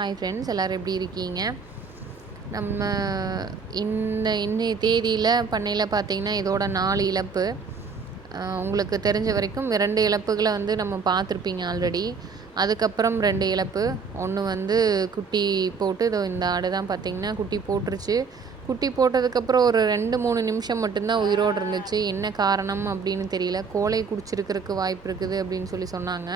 Hi friends எல்லோரும் எப்படி இருக்கீங்க? நம்ம இந்த இன்றைய தேதியில் பண்ணையில் பார்த்தீங்கன்னா இதோட நாலு இழப்பு. உங்களுக்கு தெரிஞ்ச வரைக்கும் இரண்டு இழப்புகளை வந்து நம்ம பார்த்துருப்பீங்க ஆல்ரெடி அதுக்கப்புறம் ரெண்டு இழப்பு. ஒன்று வந்து குட்டி போட்டு இதோ இந்த ஆடு தான் பார்த்தீங்கன்னா குட்டி போட்டுருச்சு. குட்டி போட்டதுக்கப்புறம் ஒரு ரெண்டு மூணு நிமிஷம் மட்டும்தான் உயிரோடு இருந்துச்சு. என்ன காரணம் அப்படின்னு தெரியல. கோலை குடிச்சிருக்கிறதுக்கு வாய்ப்பு இருக்குது அப்படின்னு சொல்லி சொன்னாங்க.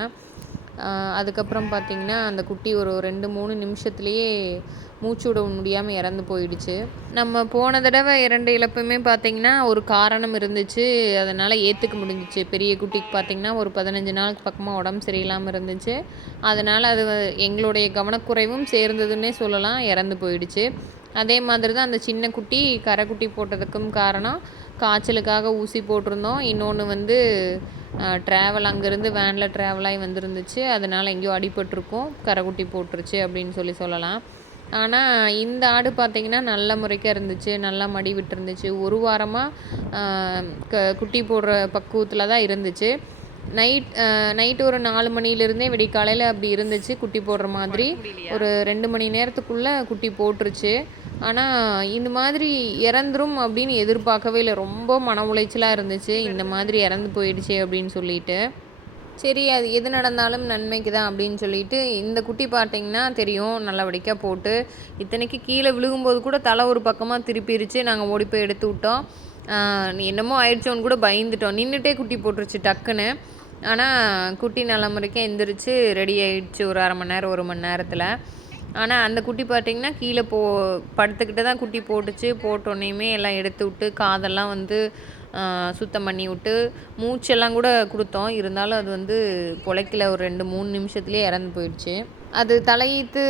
அதுக்கப்புறம் பார்த்தீங்கன்னா அந்த குட்டி ஒரு ரெண்டு மூணு நிமிஷத்துலேயே மூச்சு விட முடியாமல் இறந்து போயிடுச்சு. நம்ம போன தடவை இரண்டு இழப்புமே பார்த்திங்கன்னா ஒரு காரணம் இருந்துச்சு. அதனால் ஏற்றுக்க முடிஞ்சிச்சு. பெரிய குட்டிக்கு பார்த்திங்கன்னா ஒரு பதினஞ்சு நாளுக்கு பக்கமாக உடம்பு சரியில்லாமல் இருந்துச்சு. அதனால் அது வ- எங்களுடைய கவனக்குறைவும் சேர்ந்ததுன்னே சொல்லலாம். இறந்து போயிடுச்சு. அதே மாதிரி தான் அந்த சின்ன குட்டி கரைக்குட்டி போட்டதுக்கும் காரணம் காய்ச்சலுக்காக ஊசி போட்டிருந்தோம். இன்னொன்று வந்து ட்ராவல் அங்கேருந்து வேனில் ட்ராவல் ஆகி வந்திருந்துச்சு. அதனால் எங்கேயோ அடிபட்டிருக்கும். கரைக்குட்டி போட்டுருச்சு அப்படின்னு சொல்லி சொல்லலாம். ஆனால் இந்த ஆடு பார்த்திங்கன்னா நல்ல முறைக்காக இருந்துச்சு. நல்லா மடி விட்டுருந்துச்சு. ஒரு வாரமாக க குட்டி போடுற பக்குவத்தில் தான் இருந்துச்சு. நைட் நைட் ஒரு நாலு மணிலேருந்தே விடிக்காலையில் அப்படி இருந்துச்சு. குட்டி போடுற மாதிரி ஒரு ரெண்டு மணி நேரத்துக்குள்ளே குட்டி போட்டுருச்சு. ஆனால் இந்த மாதிரி இறந்துரும் அப்படின்னு எதிர்பார்க்கவே இல்லை. ரொம்ப மன உளைச்சலாக இருந்துச்சு. இந்த மாதிரி இறந்து போயிடுச்சு அப்படின்னு சொல்லிட்டு. சரி அது எது நடந்தாலும் நன்மைக்கு தான் அப்படின்னு சொல்லிட்டு இந்த குட்டி பார்த்தீங்கன்னா தெரியும் நல்லபடிக்காக போட்டு. இத்தனைக்கு கீழே விழுகும்போது கூட தலை ஒரு பக்கமாக திருப்பிடுச்சு நாங்கள் ஓடி போய் எடுத்து விட்டோம். என்னமோ ஆயிடுச்சோன்னு கூட பயந்துட்டோம். நின்றுட்டே குட்டி போட்டுருச்சு டக்குன்னு. ஆனால் குட்டி நல்ல முறைக்கு எந்திரிச்சு ரெடி ஆகிடுச்சு ஒரு அரை மணி நேரம் ஒரு மணி நேரத்தில். ஆனால் அந்த குட்டி பார்த்தீங்கன்னா கீழே போ படுத்துக்கிட்டு தான் குட்டி போட்டுச்சு. போட்டோன்னேயுமே எல்லாம் எடுத்து விட்டு காதெல்லாம் வந்து சுத்தம் பண்ணி விட்டு மூச்செல்லாம் கூட கொடுத்தோம். இருந்தாலும் அது வந்து பொழைக்கல. ஒரு ரெண்டு மூணு நிமிஷத்துலேயே இறந்து போயிடுச்சு. அது தலையீத்து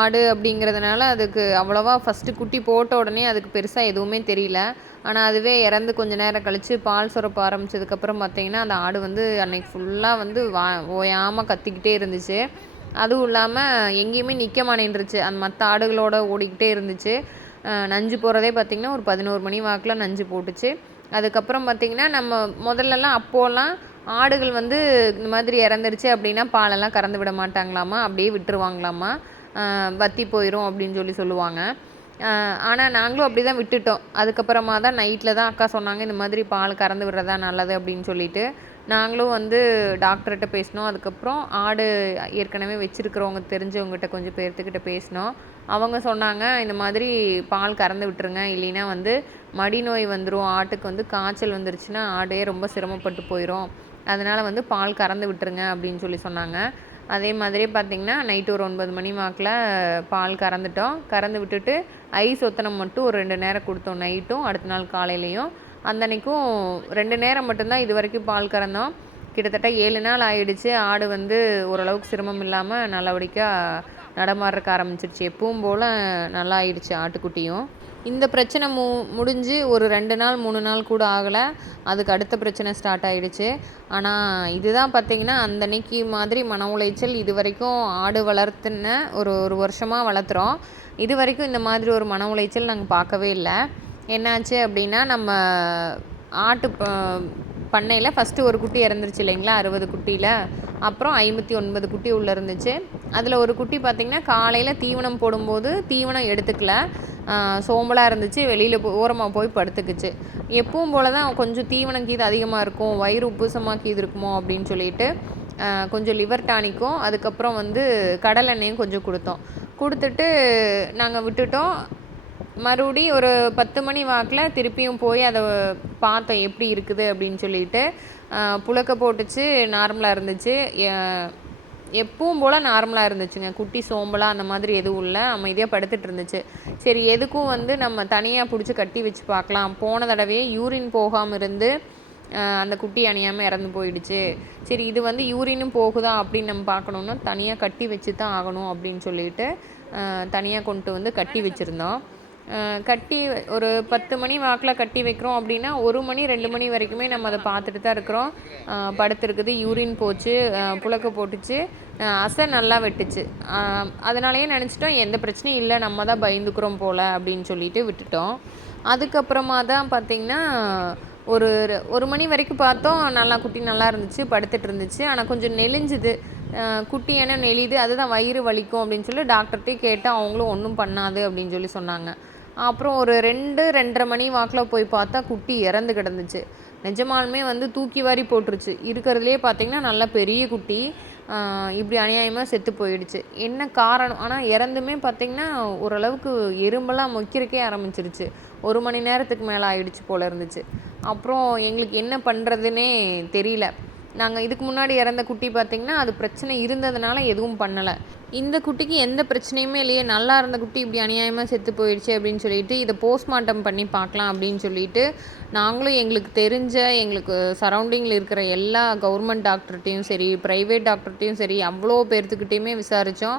ஆடு அப்படிங்கிறதுனால அதுக்கு அவ்வளோவா ஃபஸ்ட்டு குட்டி போட்ட உடனே அதுக்கு பெருசாக எதுவுமே தெரியல. ஆனால் அதுவே இறந்து கொஞ்ச நேரம் கழித்து பால் சுரப்ப ஆரம்பிச்சதுக்கப்புறம் பார்த்தீங்கன்னா அந்த ஆடு வந்து அன்னைக்கு ஃபுல்லாக வந்து வா ஓயாமல் கத்திக்கிட்டே இருந்துச்சு. அதுவும் இல்லாமல் எங்கேயுமே நிற்க மாட்டேன்ருச்சு அந்த மற்ற ஆடுகளோட ஓடிக்கிட்டே இருந்துச்சு. நஞ்சு போகிறதே பார்த்திங்கன்னா ஒரு பதினோரு மணி வாக்கில் நஞ்சு போட்டுச்சு. அதுக்கப்புறம் பார்த்திங்கன்னா நம்ம முதல்லலாம் அப்போலாம் ஆடுகள் வந்து இந்த மாதிரி இறந்துருச்சு அப்படின்னா பாலெல்லாம் கறந்து விட மாட்டாங்களாமா? அப்படியே விட்டுருவாங்களாமா? வத்தி போயிடும் அப்படின்னு சொல்லி சொல்லுவாங்க. ஆனால் நாங்களும் அப்படி தான் விட்டுட்டோம். அதுக்கப்புறமா தான் நைட்டில் தான் அக்கா சொன்னாங்க இந்த மாதிரி பால் கறந்து விடுறதா நல்லது அப்படின்னு சொல்லிட்டு. நாங்களும் வந்து டாக்டர்கிட்ட பேசினோம். அதுக்கப்புறம் ஆடு ஏற்கனவே வச்சுருக்கிறவங்க தெரிஞ்சவங்ககிட்ட கொஞ்சம் பேர்த்துக்கிட்ட பேசினோம். அவங்க சொன்னாங்க இந்த மாதிரி பால் கறந்து விட்டுருங்க. இல்லைன்னா வந்து மடி நோய் வந்துடும் ஆட்டுக்கு வந்து காய்ச்சல் வந்துருச்சுன்னா ஆடே ரொம்ப சிரமப்பட்டு போயிடும் அதனால் வந்து பால் கறந்து விட்டுருங்க. அப்படின்னு சொல்லி சொன்னாங்க. அதே மாதிரியே பார்த்திங்கன்னா நைட்டு ஒரு ஒன்பது மணி வாக்கில் பால் கறந்துட்டோம். கறந்து விட்டுட்டு ஐஸ் ஒத்தனம் மட்டும் ஒரு ரெண்டு நேரம் கொடுத்தோம் நைட்டும். அடுத்த நாள் காலையிலையும் அந்தன்னைக்கும் ரெண்டு நேரம் மட்டும்தான் இது வரைக்கும் பால் கறந்தோம். கிட்டத்தட்ட ஏழு நாள் ஆயிடுச்சு. ஆடு வந்து ஓரளவுக்கு சிரமம் இல்லாமல் நல்லபடியாக நடமாடுறக்க ஆரம்பிச்சிருச்சு. எப்பவும் போல் நல்லா ஆயிடுச்சு ஆட்டுக்குட்டியும். இந்த பிரச்சனை மு முடிஞ்சு ஒரு ரெண்டு நாள் மூணு நாள் கூட ஆகலை. அதுக்கு அடுத்த பிரச்சனை ஸ்டார்ட் ஆகிடுச்சு ஆனால் இதுதான் பார்த்திங்கன்னா அந்த அன்னைக்கு மாதிரி மன உளைச்சல் இது வரைக்கும் ஆடு வளர்த்துன ஒரு ஒரு வருஷமாக வளர்த்துறோம். இது வரைக்கும் இந்த மாதிரி ஒரு மன உளைச்சல் நாங்கள் பார்க்கவே இல்லை. என்னாச்சு அப்படின்னா நம்ம ஆட்டு பண்ணையில் ஃபஸ்ட்டு ஒரு குட்டி இறந்துருச்சு இல்லைங்களா? அறுபது குட்டியில். அப்புறம் ஐம்பத்தி ஒன்பது குட்டி உள்ளே இருந்துச்சு. அதில் ஒரு குட்டி பார்த்திங்கன்னா காலையில் தீவனம் போடும்போது தீவனம் எடுத்துக்கல. சோம்பலாக இருந்துச்சு. வெளியில் போ ஓரமாக போய் படுத்துக்குச்சு. எப்பவும் போல தான் கொஞ்சம் தீவனம் கீது அதிகமாக இருக்கும். வயிறு உப்புசமாக கீது இருக்குமோ அப்படின்னு சொல்லிட்டு கொஞ்சம் லிவர் டானிக்கும் அதுக்கப்புறம் வந்து கடலெண்ணையும் கொஞ்சம் கொடுத்தோம். கொடுத்துட்டு நாங்கள் விட்டுட்டோம். மறுபடி ஒரு பத்து மணி வாக்கில் திருப்பியும் போய் அதை பார்த்தோம் எப்படி இருக்குது அப்படின்னு சொல்லிட்டு புழக்க போட்டுச்சு நார்மலாக இருந்துச்சு. எ- எப்பவும் போல் நார்மலாக இருந்துச்சுங்க. குட்டி சோம்பலாக அந்த மாதிரி எதுவும் இல்லை. அமைதியாக படுத்துட்டு இருந்துச்சு. சரி எதுக்கும் வந்து நம்ம தனியாக பிடிச்சி கட்டி வச்சு பார்க்கலாம். போன தடவையே யூரின் போகாமல் இருந்து அந்த குட்டி அணியாமல் இறந்து போயிடுச்சு. சரி இது வந்து யூரினும் போகுதா அப்படின்னு நம்ம பார்க்கணுன்னா தனியாக கட்டி வச்சு தான் ஆகணும் அப்படின்னு சொல்லிட்டு தனியாக கொண்டு வந்து கட்டி வச்சுருந்தோம். கட்டி ஒரு பத்து மணி வாக்கில் கட்டி வைக்கிறோம் அப்படின்னா ஒரு மணி ரெண்டு மணி வரைக்குமே நம்ம அதை பார்த்துட்டு தான் இருக்கிறோம். படுத்துருக்குது யூரின் போச்சு புழக்க போட்டுச்சு அசை நல்லா வெட்டுச்சு. அதனாலேயே நினச்சிட்டோம் எந்த பிரச்சனையும் இல்லை நம்ம தான் பயந்துக்கிறோம் போல் அப்படின்னு சொல்லிட்டு விட்டுட்டோம். அதுக்கப்புறமா தான் பார்த்திங்கன்னா ஒரு ஒரு மணி வரைக்கும் பார்த்தோம் நல்லா குட்டி நல்லா இருந்துச்சு படுத்துட்டு இருந்துச்சு. ஆனால் கொஞ்சம் நெளிஞ்சுது. குட்டி என்ன நெளியுது அதுதான் வயிறு வலிக்கும் அப்படின்னு சொல்லி டாக்டர்கிட்டே கேட்டால் அவங்களும் ஒன்றும் பண்ணாது அப்படின்னு சொல்லி சொன்னாங்க. அப்புறம் ஒரு ரெண்டு ரெண்டரை மணி வாக்கில் போய் பார்த்தா குட்டி இறந்து கிடந்துச்சு. நிஜமாலுமே வந்து தூக்கி வாரி போட்டுருச்சு. இருக்கிறதுலே பார்த்திங்கன்னா நல்ல பெரிய குட்டி இப்படி அநியாயமாக செத்து போயிடுச்சு. என்ன காரணம்? ஆனால் இறந்துமே பார்த்திங்கன்னா ஓரளவுக்கு எறும்பெல்லாம் மொக்கிறக்கே ஆரம்பிச்சிருச்சு. ஒரு மணி நேரத்துக்கு மேலே ஆயிடுச்சு போல் இருந்துச்சு. அப்புறம் எங்களுக்கு என்ன பண்ணுறதுனே தெரியல. நாங்கள் இதுக்கு முன்னாடி இறந்த குட்டி பார்த்திங்கன்னா அது பிரச்சனை இருந்ததுனால எதுவும் பண்ணலை. இந்த குட்டிக்கு எந்த பிரச்சனையுமே இல்லையே நல்லா இருந்த குட்டி இப்படி அநியாயமாக செத்து போயிடுச்சு அப்படின்னு சொல்லிட்டு இதை போஸ்ட்மார்ட்டம் பண்ணி பார்க்கலாம் அப்படின்னு சொல்லிட்டு நாங்களும் எங்களுக்கு தெரிஞ்ச எங்களுக்கு சரௌண்டிங்கில் இருக்கிற எல்லா கவர்மெண்ட் டாக்டர்கிட்டையும் சரி ப்ரைவேட் டாக்டர்கிட்டையும் சரி அவ்வளோ பேர்த்துக்கிட்டேயுமே விசாரித்தோம்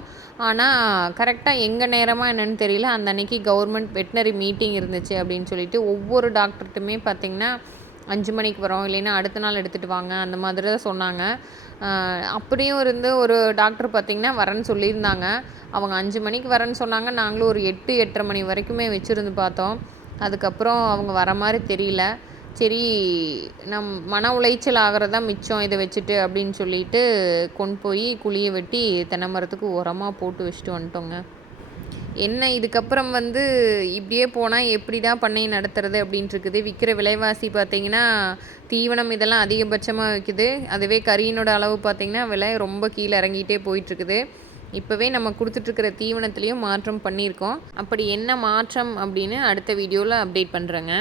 ஆனால் கரெக்டாக எங்கள் நேரமாக என்னென்னு தெரியல. அந்த அன்னைக்கு கவர்மெண்ட் வெட்டினரி மீட்டிங் இருந்துச்சு அப்படின்னு சொல்லிட்டு ஒவ்வொரு டாக்டர்கிட்டுமே பார்த்திங்கன்னா அஞ்சு மணிக்கு வரோம் இல்லைன்னா அடுத்த நாள் எடுத்துகிட்டு வாங்க அந்த மாதிரி தான் சொன்னாங்க. அப்படியும் இருந்து ஒரு டாக்டர் பார்த்திங்கன்னா வரேன்னு சொல்லியிருந்தாங்க. அவங்க அஞ்சு மணிக்கு வரேன்னு சொன்னாங்க. நாங்களும் ஒரு எட்டு எட்டரை மணி வரைக்குமே வச்சுருந்து பார்த்தோம். அதுக்கப்புறம் அவங்க வர மாதிரி தெரியல. சரி நம் மன உளைச்சல் ஆகிறதா மிச்சம் இதை வச்சுட்டு அப்படின்னு சொல்லிட்டு கொண்டு போய் குழியை வெட்டி தென்னை மரத்துக்கு உரமாக போட்டு வச்சுட்டு வந்துட்டோங்க. என்ன இதுக்கப்புறம் வந்து இப்படியே போனால் எப்படி தான் பண்ணையை நடத்துறது அப்படின்ட்டுருக்குது விற்கிற விலைவாசி பார்த்தீங்கன்னா தீவனம் இதெல்லாம் அதிகபட்சமாக விற்குது அதுவே கறியினோட அளவு பார்த்திங்கன்னா விலை ரொம்ப கீழே இறங்கிட்டே போயிட்டுருக்குது. இப்போவே நம்ம கொடுத்துட்ருக்கிற தீவனத்துலேயும் மாற்றம் பண்ணியிருக்கோம். அப்படி என்ன மாற்றம் அப்படின்னு அடுத்த வீடியோவில் அப்டேட் பண்ணுறேங்க